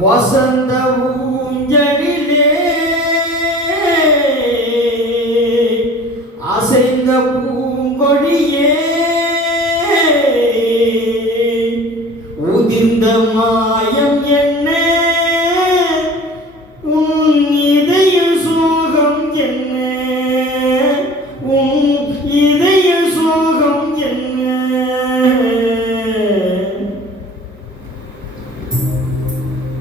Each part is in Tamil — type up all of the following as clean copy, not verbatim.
வசந்த ஊஞ்சலிலே அசைந்த பூங்கொடியே உதிர்ந்த மாயம் என்ன உன் இதய சோகம் என்ன உன் இதய சோகம் என்ன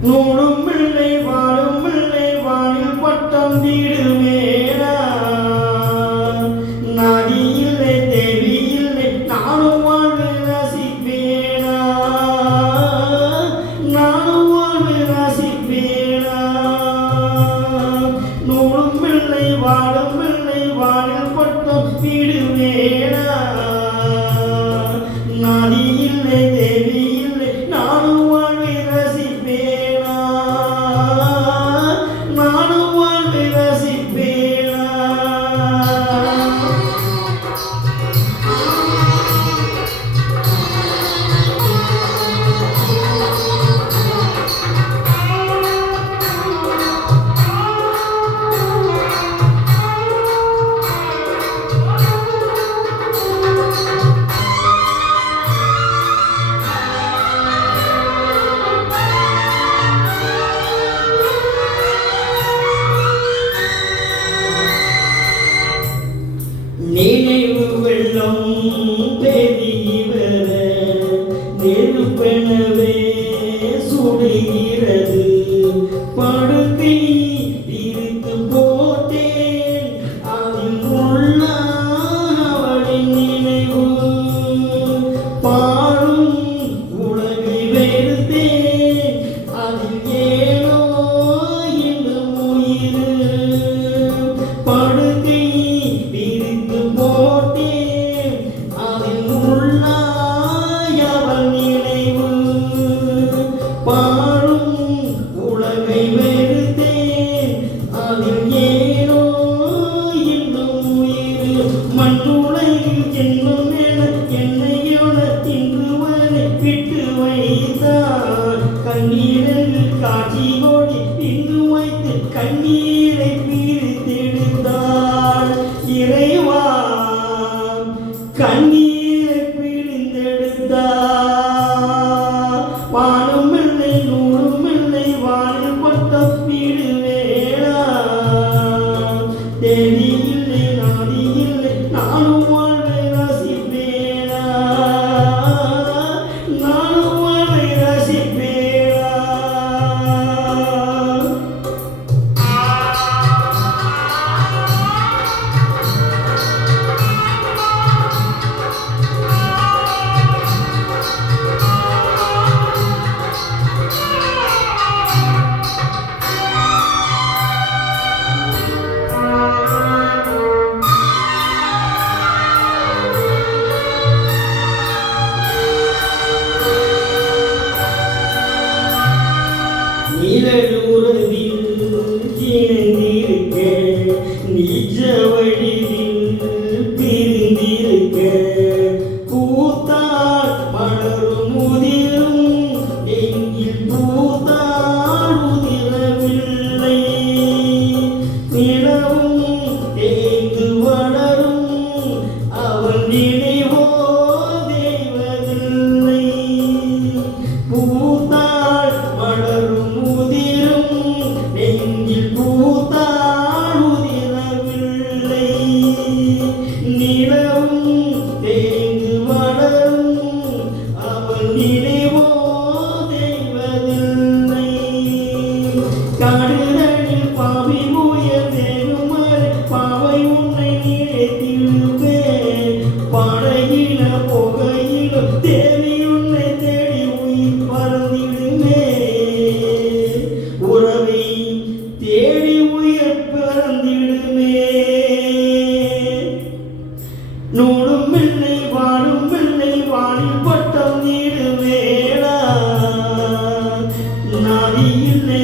நூலும் பிள்ளை வாழும் பிள்ளை வாழில் பட்டம் வீடுமேடா நாடி இல்லை தேவி இல்லை நானும் வாழ்வு ரசிப்பேனா நானும் வாழ்வு ரசிப்பேனா நூலும் பிள்ளை வாழும் பிள்ளை வாழில் பட்டம் வீடுமேடா நாடி இல்லை தேவி இல்லை நானும் வாழ்வு ரசிப்பேனா நானும் வாழ்வு ரசிப்பேனா நினைவு வெள்ளம் பெரியவர நெருப்பெனவே சுடுகிறது படுத்தி பிரித்து போட்டேன் அதில் உள்ள அவளின் நினைவு பாடும் உலகை வெறுத்தேன் அதில் ஏனோ இந்த உயிர் படுத்தி பிரித்து போட்டேன் அதில் உள்ளாய் அவள் நினைவு பாடும் உலகை வெறுத்தேன் அதில் ஏனோ இந்த உயிர் மண்ணுலகில் ஜென்மம் என என்னையோட இன்று வரை விட்டு வைத்தார் கண்ணீரில் காட்சி கோடி இங்கு வைத்து கண்ணீரை பிரித்தெடுத்தாள் இறைவா கண்ணீரை பிரித்தெடுத்தாள் வானும் இல்லை நூலும் இல்லை வானில் பட்டம் வீடு வேடா தேவி இல்லை நாடி இல்லை நானும் வாழ்வை ரசிப்பேனா நானும் வாழ்வை ரசிப்பேனா நிழலுறவில் இணைந்திருக்க நிஜ வழியில் பிரிந்திருக்க பூத்தாள் மலரும் முதிரும் எங்கில் பூத்தாள் உதிரவில்லை நிலவும் தேய்ந்து வளரும் அவன் நினைவோ தெய்வதில்லை பூத்தாள் மலரும் முதிரும் நெஞ்சில் பூத்தாள் உதிரவில்லை நிலவும் தேய்ந்து வளரும் அவன் நினைவோ தெய்வதில்லை காடுதனில் பாவி முயல் தேடும் வரை பாவை உன்னை நினைத்திருப்பேன் படையில புகையிலும் தேவி உன்னை தேடி உயிர் பறந்திடுமே உறவை தேடி உயிர் பறந்திடுமே நூலும் இல்லை வாழும் இல்லை வானில் பட்டம் நீடுவேடா நாடி இல்லை